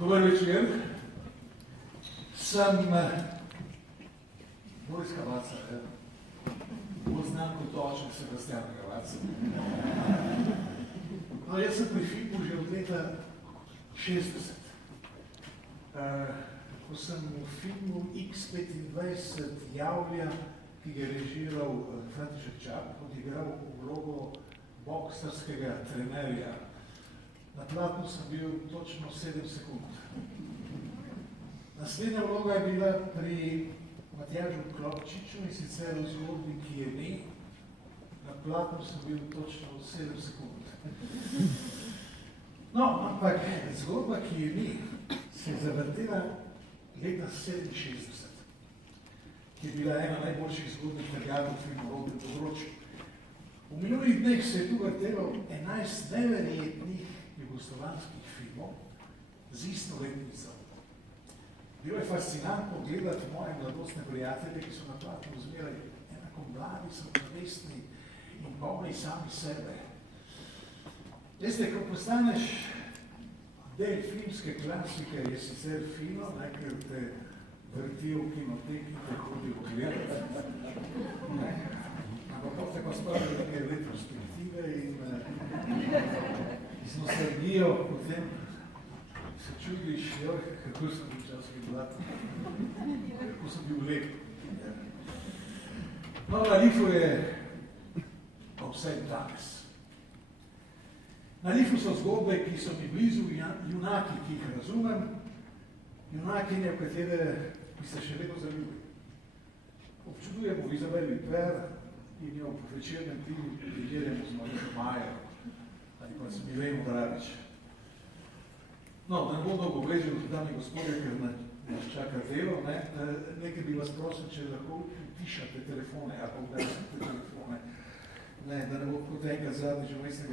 Dober večer. Sem Boris Kavaca, bolj znan kot oče Sebastiana Kavaca. No, jaz sem pri filmu že od leta 60. Ko sem v filmu X25 Javlja, ki ga je režiral František Čap, odigral vlogo boksarskega trenerja. Na platnu sem bil točno 7 sekund. Naslednja vloga je bila pri Matjažu Klopčiču in sicer v zgodbi, ki je ni. Na platnu sem bil točno 7 sekund. No, ampak zgodba, ki je ni, se je zavrtela leta 67, ki je bila ena najboljših zgodb Italijano v filmorodnem področju. V minulih dneh se je tu vrtelo 11 neverjetnih jugoslovanskih filmov z isto letnico. Bilo je fascinantno gledati moje mladostne prijatelje, ki so na platnu zmeraj enako mladi, samozavestni in polni sami sebe. Veste, ko postaneš del filmske klasike, je sicer fino, ker te vrtijo v kinoteki, te hodijo gledati. Ampak to te pa spravljajo neke retrospektive in z nostalgijo potem se čudiš, kako sem bil včasih mlad, kako sem bil lep. No, na Lifu je vsem danes. Na Lifu so zgodbe, ki so mi blizu, junaki, ki jih razumem, junakinje, v katere bi se še vedno zaljubili. Občudujemo Izabeli Per in jo po večernem filmu prijedemo z Marijo Majer ali pa z Mileno Dravič. No, da ne bo dolgo obležil, dami gospodje, ker nas čaka delo, nekaj bi vas prosil, če lahko utišate telefone ali pa ugasite telefone, da ne bo kot enkrat zadnjič v mestnem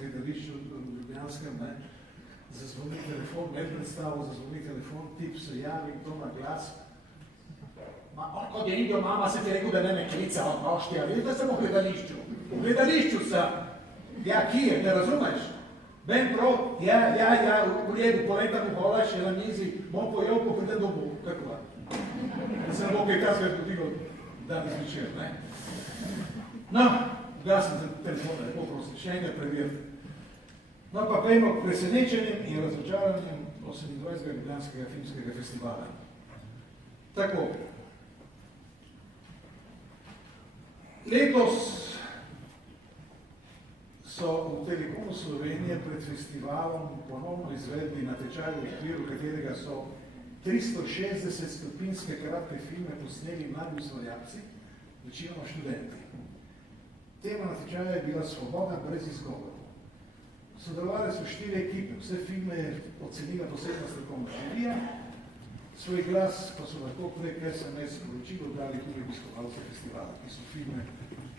gledališču v Ljubljanskem, zazvoni telefon, med predstavo zazvoni telefon, tip se javi, kdo ima glas. Kot je Indio mama, se ti je rekel, da ne me klica, oštija, vidite, da sem v gledališču. V gledališču sem. Ja, ki je, ne razumeš? Ben prav, ja, v redu, poletam v holaš, je na mizi, bom pojel, ko pride domov, kako va. Da se ne bo kaj kasve potigo danes večer, ne? No, gasem telefon, lepo prosim, še enkrat preverite. No, pa pejmo k presenečenjem in razočaranjem 28. Ljubljanskega filmskega festivala. Tako. Letos so v Telekomu Slovenije pred festivalom ponovno izvedli natečaj, v okviru katerega so 360-stopinjske kratke filme posneli mladi ustvarjalci, večinoma študenti. Tema natečaja je bila Svoboda brez izgovorov. Sodelovali so 4 ekipe, vse filme je ocenila posebna strokovna žirija, svoj glas pa so lahko prek SMS sporočilo dali tudi obiskovalce festivala,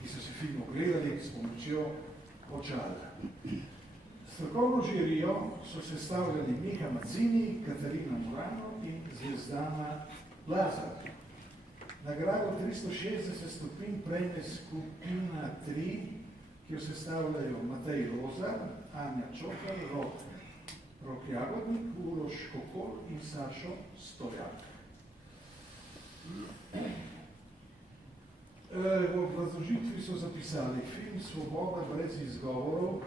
ki so si film ogledali s pomočjo očala. Strokovno žirijo so sestavljali Miha Mazzini, Katarina Murano in Zvezdana Lazar. Nagrado 360 stopinj prejme skupina 3, ki jo sestavljajo Matej Lozar, Anja Čokar, Rok Jagodnik, Uroš Kokol in Sašo Stojak. V obrazložitvi so zapisali, film Svoboda brez izgovorov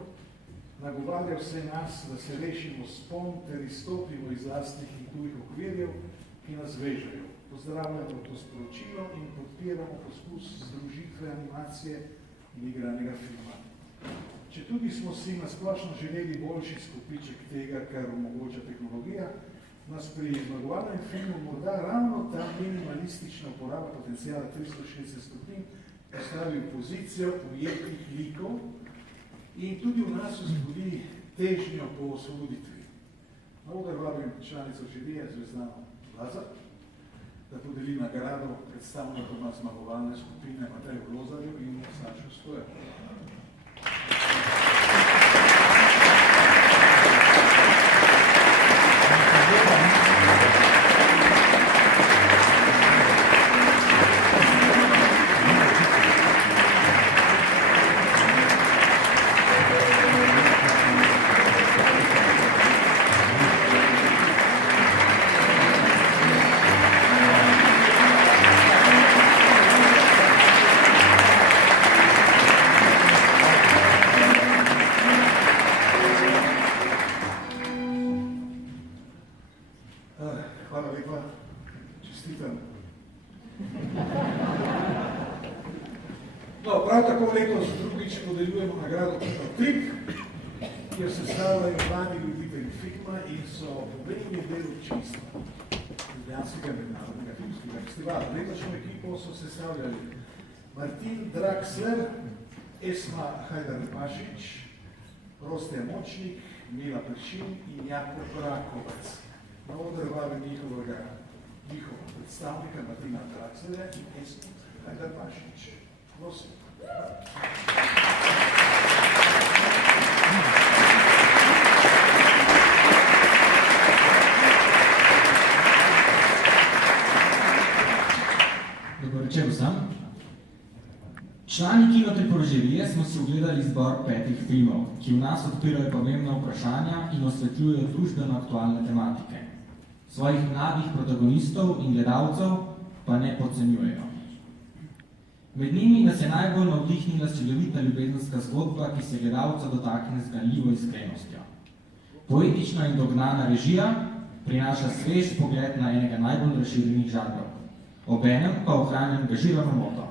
nagovarja vse nas, da se rešimo spon ter izstopimo iz lastnih in tujih okvirjev, ki nas vežejo. Pozdravljamo to sporočilo in podpiramo poskus združitve animacije in igranega filma. Če tudi smo si nasplošno želeli boljši skupiček tega, kar omogoča tehnologija, nas pri zmagovalnem filmu morda ravno ta minimalistična uporaba potencijala 360 stopinj postavi v pozicijo ujetih likov in tudi v nas vzbudi težnjo po osvoboditvi. Na oder vabim članico žirije Zvezdano Lazar, da podeli nagrado predstavnikoma zmagovalne skupine Mateju Lozarju in Sašu Stojaku. lepa, čestitam. No, prav tako letos drugič podeljujemo nagrado Peter Trik, kjer se stavljajo mladi ljubitelji filma in so pomembni del občinstva Ljubljanskega mednarodnega filmskega festivala. Letošnjo ekipo so sestavljali Martin Draxler, Esma Hajdar-Pašič, Rostja Močnik, Mila Pršin in Jakob Rakovac. Na oder vabim njihova predstavnika Martina Draxlerja in Esma Hajdar-Pašič. Prosim. Dobro večer vsem. Člani Kinotriporožerije smo si ogledali izbor 5 filmov, ki v nas odpirajo pomembna vprašanja in osvetljujejo družbeno aktualne tematike. Svojih mladih protagonistov in gledalcev pa ne podcenjujejo. Med njimi nas je najbolj navdihnila čudovita ljubezenska zgodba, ki se gledalca dotakne z ganljivo iskrenostjo. Poetična in dognana režija prinaša svež pogled na enega najbolj razširjenih žanrov. Obenem pa ohranja angažirano noto.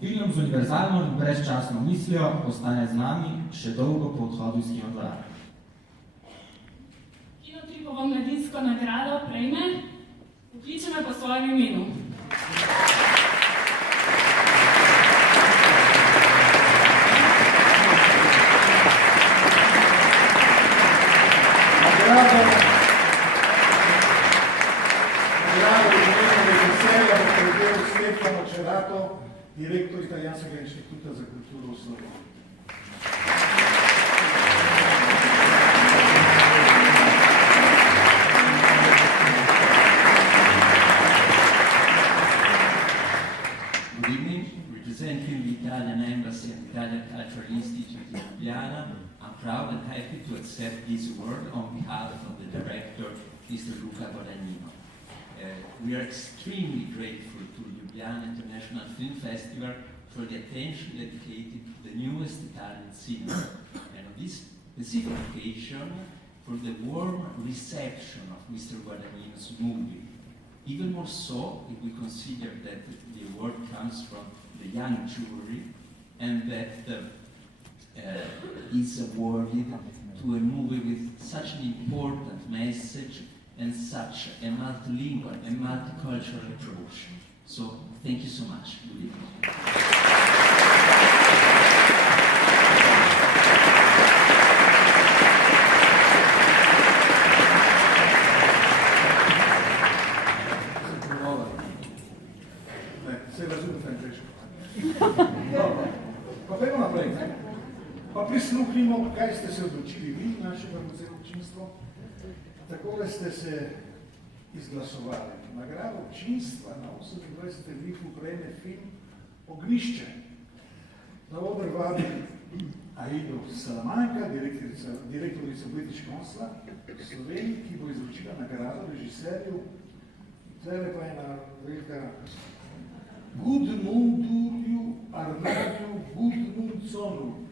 Film z univerzalno in brezčasno mislijo ostane z nami še dolgo po odhodu iz kinodvorane. Kinotripovo mladinsko nagrado prejme, pokliče me po svojem imenu. Stefano Cerato, direktor Italijanskega inštituta za kulturo v Sloveniji. Good evening. Representing the Italian Embassy and Italian Cultural Institute in Ljubljana, I'm proud and happy to accept this award on behalf of the director, Mr. Luca Guadagnino. We are extremely grateful to Ljubljana International Film Festival for the attention dedicated to the newest Italian cinema, and on this specific occasion, for the warm reception of Mr. Guadagnino's movie. Even more so if we consider that the award comes from the young jury and that is awarded to a movie with such an important message and such a multilingual and multicultural approach. So, thank you so much. Good evening. Se razume francese. Pa gremo naprej. Pa prisluhnimo, kaj ste se odločili vi, naše vrhunsko občinstvo. Takole ste se izglasovali. Nagrado občinstva na 28. Lifu prejme film Ognjišče. Na oder vabim Aido Salamanca, direktorica British Councila v Sloveniji, ki bo izročila nagrado režiserju, tlele pa je na velika Gudmundurju Arnarju Gudmundsonu.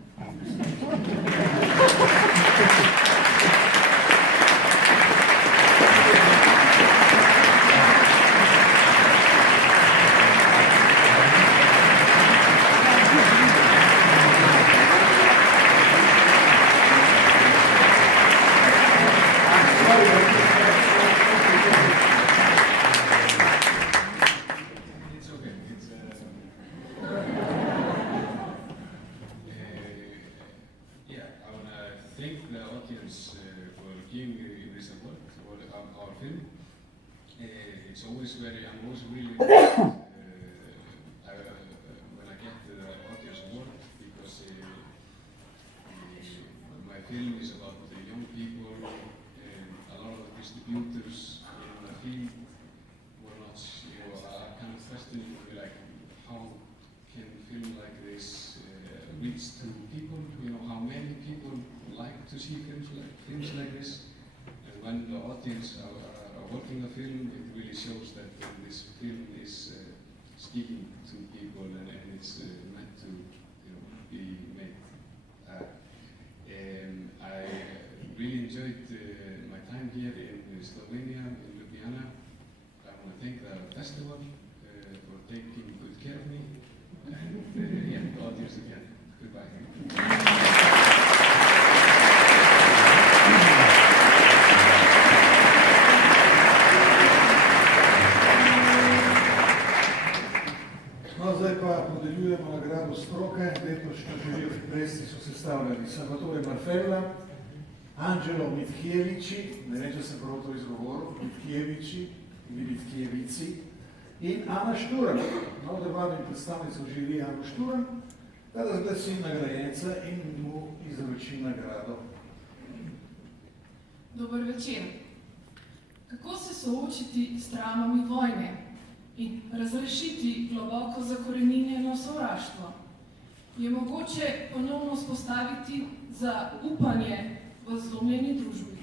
It's always very, I'm always really when I get the audience award, because my film is about the young people, and a lot of distributors in the field were not, are kind of questioning like how can film like this reach to people, how many people like to see films like this, and when the audience are watching a film, it really shows that this film is speaking to people, and it's meant to be made. I really enjoyed my time here in Slovenia, in Ljubljana. Ljubljana. I want to thank the festival for taking good care of me. And yeah, God here's again. Goodbye. No, zdaj pa podeljujemo nagrado stroke. Letošnjo žirijo Fipresti so sestavljali Salvatore Marfella, Angelo Mitkjeviči, ne vem, če sem prav to izgovoril, Mitkjeviči ili Mitkjevici, in Ana Šturan. No, da vabim predstavnico žirije Ana Šturan, da razglasim nagrajenca in mu izročim nagrado. Dober večer. Kako se soočiti s travmami vojne in razrešiti globoko zakoreninjeno sovraštvo? Je mogoče ponovno spostaviti zaupanje v zlomljeni družbi?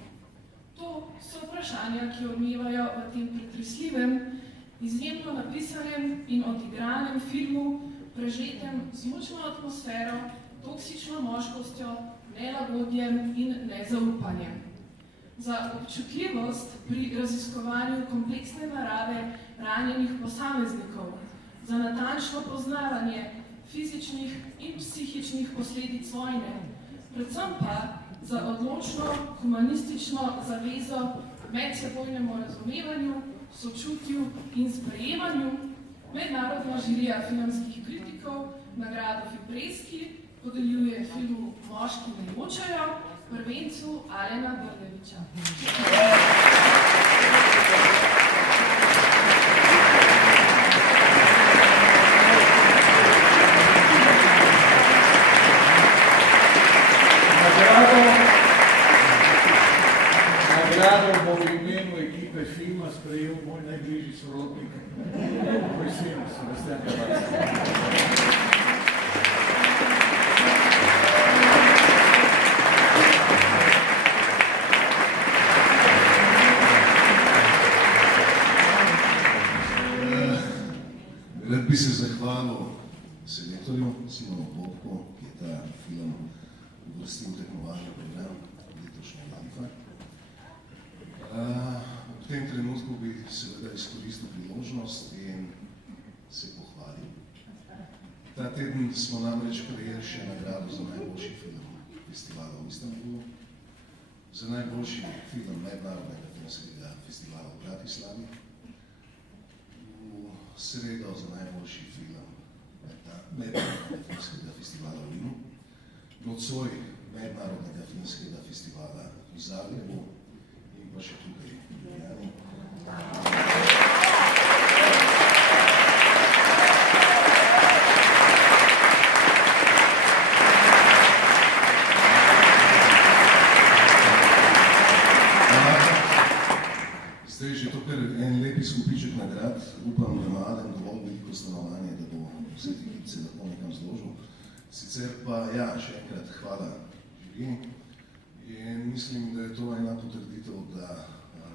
To so vprašanja, ki odmevajo v tem pretresljivem, izjemno napisanem in odigranem filmu, prežetem z močno atmosfero, toksično moškostjo, nelagodjem in nezaupanjem. Za občutljivost pri raziskovanju kompleksne narave ranjenih posameznikov, za natančno poznavanje fizičnih in psihičnih posledic vojne, predvsem pa za odločno humanistično zavezo medsebojnemu razumevanju, sočutju in sprejemanju, mednarodna žirija filmskih kritikov nagrado Fipreski podeljuje filmu Moški ne jočejo, prvencu Alena Brneviča. Nagrado bo v imenu ekipe filma sprejel moj najbližji sorodnik, moj sin, Sebastian Kavacki. Rad bi se zahvalil selektorju Simonu Bobku, ki je ta film uvrstil v tekmovalni program letošnje Lamfa. V tem trenutku bi seveda izkoristil priložnost in se pohvalil. Ta teden smo namreč prejeli še nagrado za najboljši film festivala v Istanbulu, za najboljši film mednarodnega filmskega festivala v Bratislavi, v sredo za najboljši film mednarodnega filmskega festivala v Rimu, nocoj mednarodnega filmskega festivala v Zagrebu in pa še tukaj v Ljubljani. Zdaj že to kar en lep izkupiček nagrad. Upam, da ima Adam dovolj veliko stanovanje, da bo vse te kice lahko nekam zložil. Sicer pa ja, še enkrat hvala žiriji in mislim, da je to ena potrditev, da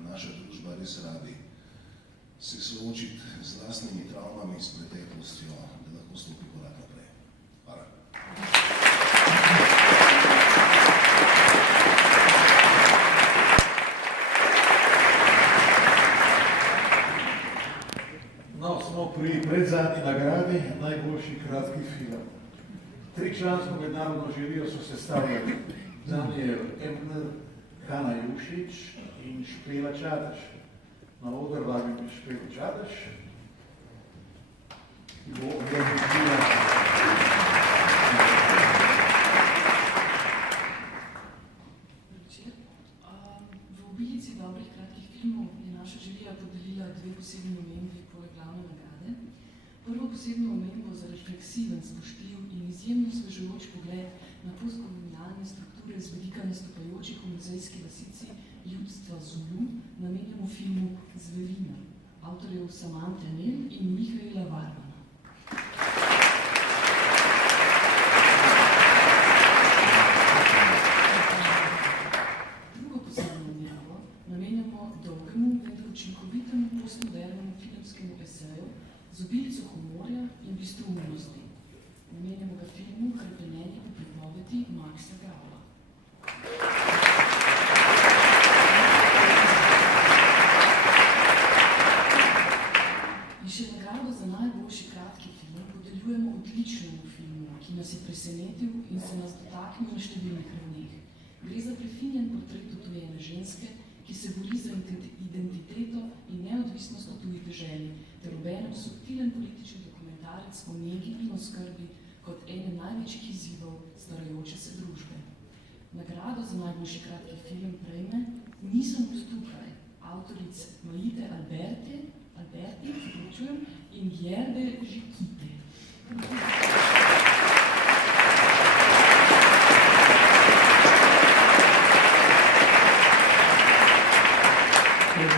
naša družba res rabi se soočiti z lastnimi travmami, s preteklostjo, da lahko stopi korak naprej. Hvala. No, smo pri predzadnji nagradi, najboljši kratki film. 3-člansko mednarodno žirijo so sestavljali Daniel Ebner, Hana Jušić in Špela Čadež. Na oder vabim Špelu Čadež, ki bo objavila. V obilici dobrih kratkih filmov je naša žirija podelila 2 posebni omembi poleg glavne nagrade. Prvo posebno omembo za refleksiven, spoštljiv in izjemno osvežujoč pogled na postkolonialne strukture z vidika nastopajočih v muzejski vasici ljudstva Zulu namenjamo filmu Zverina, avtorjev Samanthe Nel in Mihaela Varmana. Drugo posebno omembo namenjamo dolgemu, vendar učinkovitemu postmodernemu filmskemu eseju z obilico humorja in bistroumnosti. Namenjamo ga filmu Hrepenenje po pripovedi Maxa Graula. ženske, ki se bori za identiteto in neodvisnost od tuji deželi, ter obenem subtilen politični dokumentarec o negi in oskrbi kot ene največjih izzivov starajoče se družbe. Nagrado za najboljši kratki film prejme Nisem tukaj, avtorice Maite Alberti in Jerde Žikite.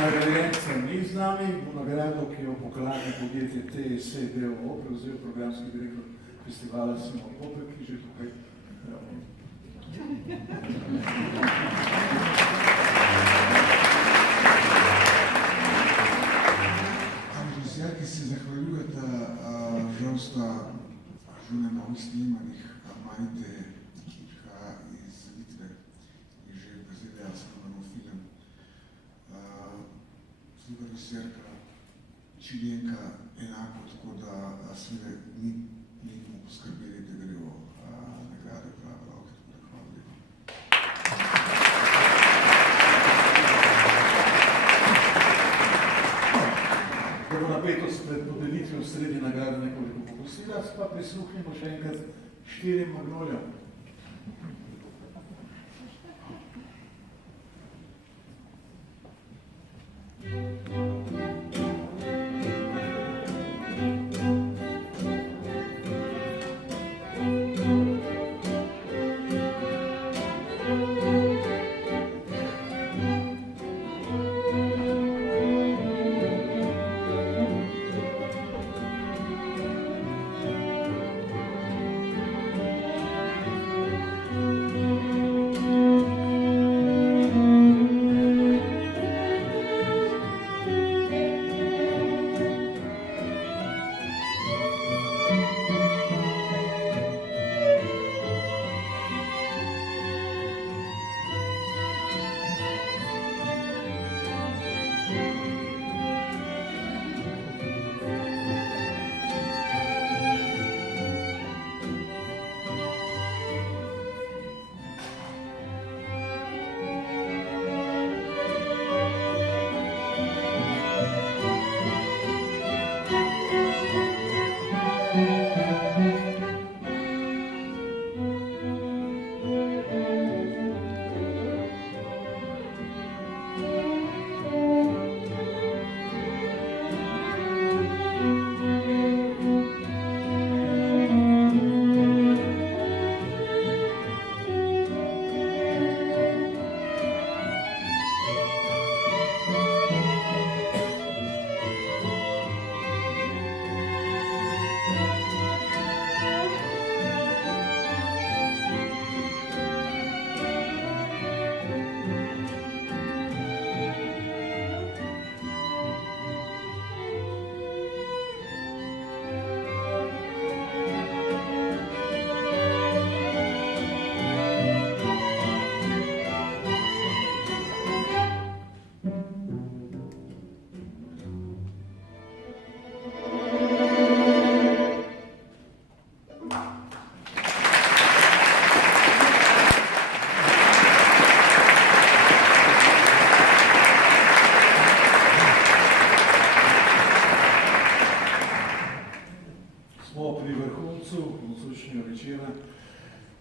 Nagrajenca ni z nami, bo nagrado, ki jo poklanja podjetje TSD-o, prevzel programski direktor festivala Simon Popek, ki že tukaj. Režiserki se zahvaljujeta, žal sta žune novih snimanih, Maite, ki prihaja iz Litve, je že predstavljala snimanov film. Sluga režiserka, Čilenka, enako, tako da seveda ni bomo poskrbeli, da grejo nagrade prave roke, tako da hvala lepa. Da bo napetost pred podelitvijo sredi nagrade nekoliko popustila, pa prisluhnimo še enkrat 4 magnolijam.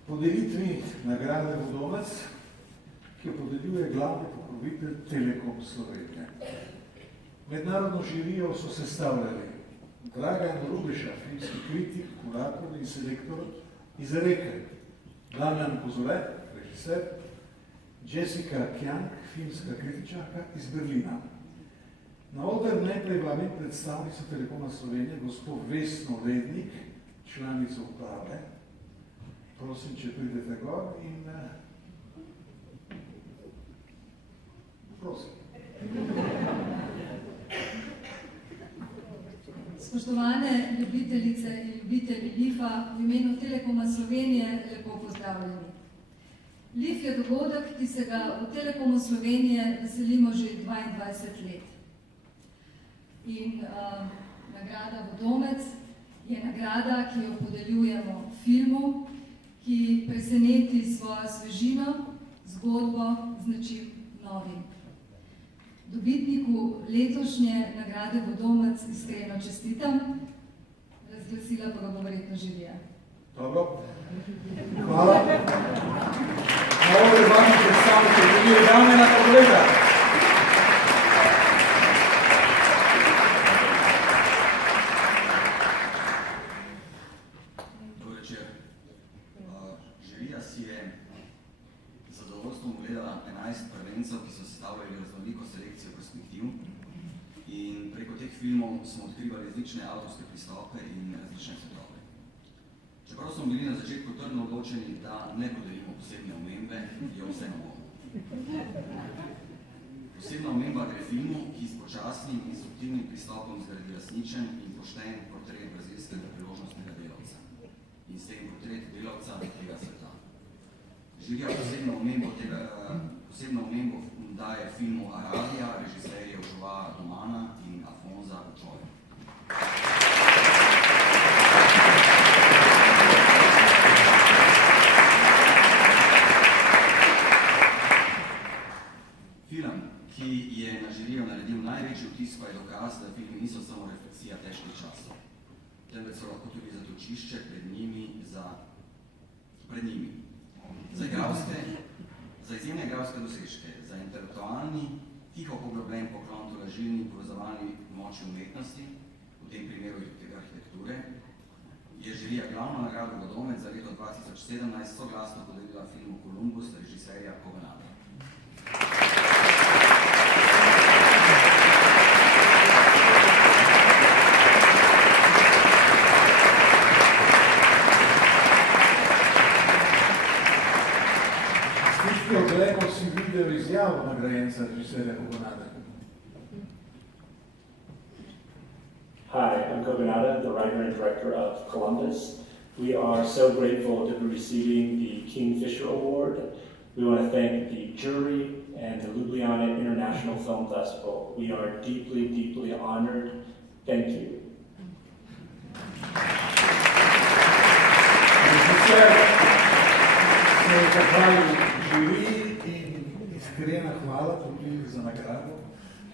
Podelitvi nagrade Vodomec, ki jo podeljuje glavni pokrovitelj Telekom Slovenije. Mednarodno žirijo so sestavljali Dragan Rubeša, filmski kritik, kurator in selektor iz Reke, Damjan Kozole, režiser, Jessica Kjank, filmska kritičarka iz Berlina. Na oder najprej vabim predstavnico Telekoma Slovenije, gospod Vesno Lednik, članico uprave. Prosim, če pridete gor in prosim. Spoštovane ljubiteljice in ljubitelji LIF-a, v imenu Telekoma Slovenije lepo pozdravljeni. LIF je dogodek, ki se ga v Telekomu Slovenije veselimo že 22 let. In nagrada Vodomec je nagrada, ki jo podeljujemo filmu, ki preseneti svojo svežino, zgodbo, novim. Dobitniku letošnje nagrade Vodomec iskreno čestitam, razglasila pa ga bo verjetno žirija. Dobro. Hvala. Na ovoj vami predstavljate žirije Damjana Pavleta. Dober večer. Žirija si je z zadovoljstvom ogledala 11 prvencev, ki so sestavljali raznoliko selekcijo perspektiv, in preko teh filmov smo odkrivali različne avtorske pristope in različne svetove. Čeprav smo bili na začetku trdno odločeni, da ne podelimo posebne omembe, je vseeno bomo. Posebna omemba gre filmu, ki s počasnim in subtilnim pristopom zgradi resničen in pošten portret brazilskega priložnostnega delavca in s tem portret delavca tega sveta. Žirija posebno omembo daje filmu Arabija, režiserjev Joa Domana in Afonza Uchoja. Film, ki je na žirijo naredil največji vtis, pa je dokaz, da filmi niso samo refleksija težkih časov, temveč so lahko tudi zatočišče pred njimi. Za izjemne igralske dosežke, za intelektualni, tiho poglobljen poklon tolažilni in povezovalni moči umetnosti, v tem primeru arhitekture, je žirija glavno nagrado Vodomec za leto 2017 soglasno podelila filmu Columbus režiserja Kogonada. Odleko si videl izjavo nagrajenca režiserja Kogonada. Hi, I'm Kogonada, the writer and director of Columbus. We are so grateful to be receiving the Kingfisher Award. We want to thank the jury and the Ljubljana International Film Festival. We are deeply, deeply honored. Thank you. Žiri in iskrena hvala tudi za nagrado,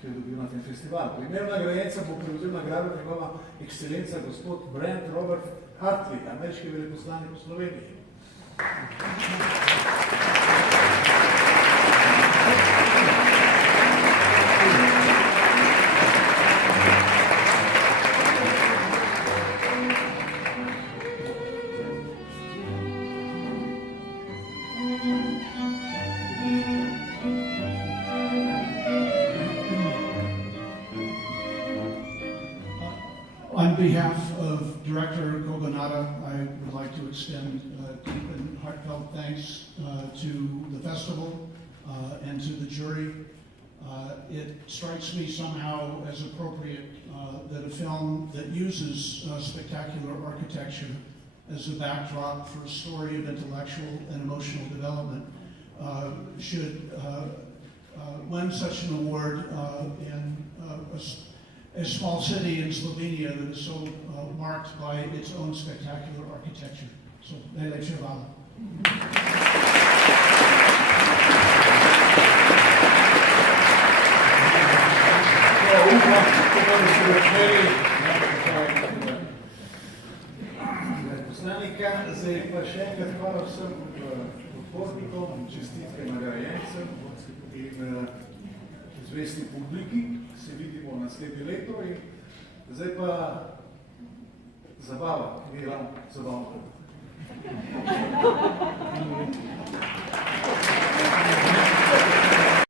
ki je dobil na tem festivalu. Primer nagrajenca bo prevzel nagrado njegova ekscelenca gospod Brent Robert Hartley, ameriški veleposlanik v Sloveniji. On behalf of Director Kogonada, I would like to extend deep and heartfelt thanks to the festival and to the jury. It strikes me somehow as appropriate that a film that uses spectacular architecture as a backdrop for a story of intellectual and emotional development should win such an award in a small city in Slovenia that is so marked by its own spectacular architecture. So, najlepša hvala. Zdaj pa še enkrat hvala vsem podpornikom, čestitke nagrajencem in zvesti publiki. Se vidimo naslednje leto in zdaj pa zabava, ki je ravno zabavno.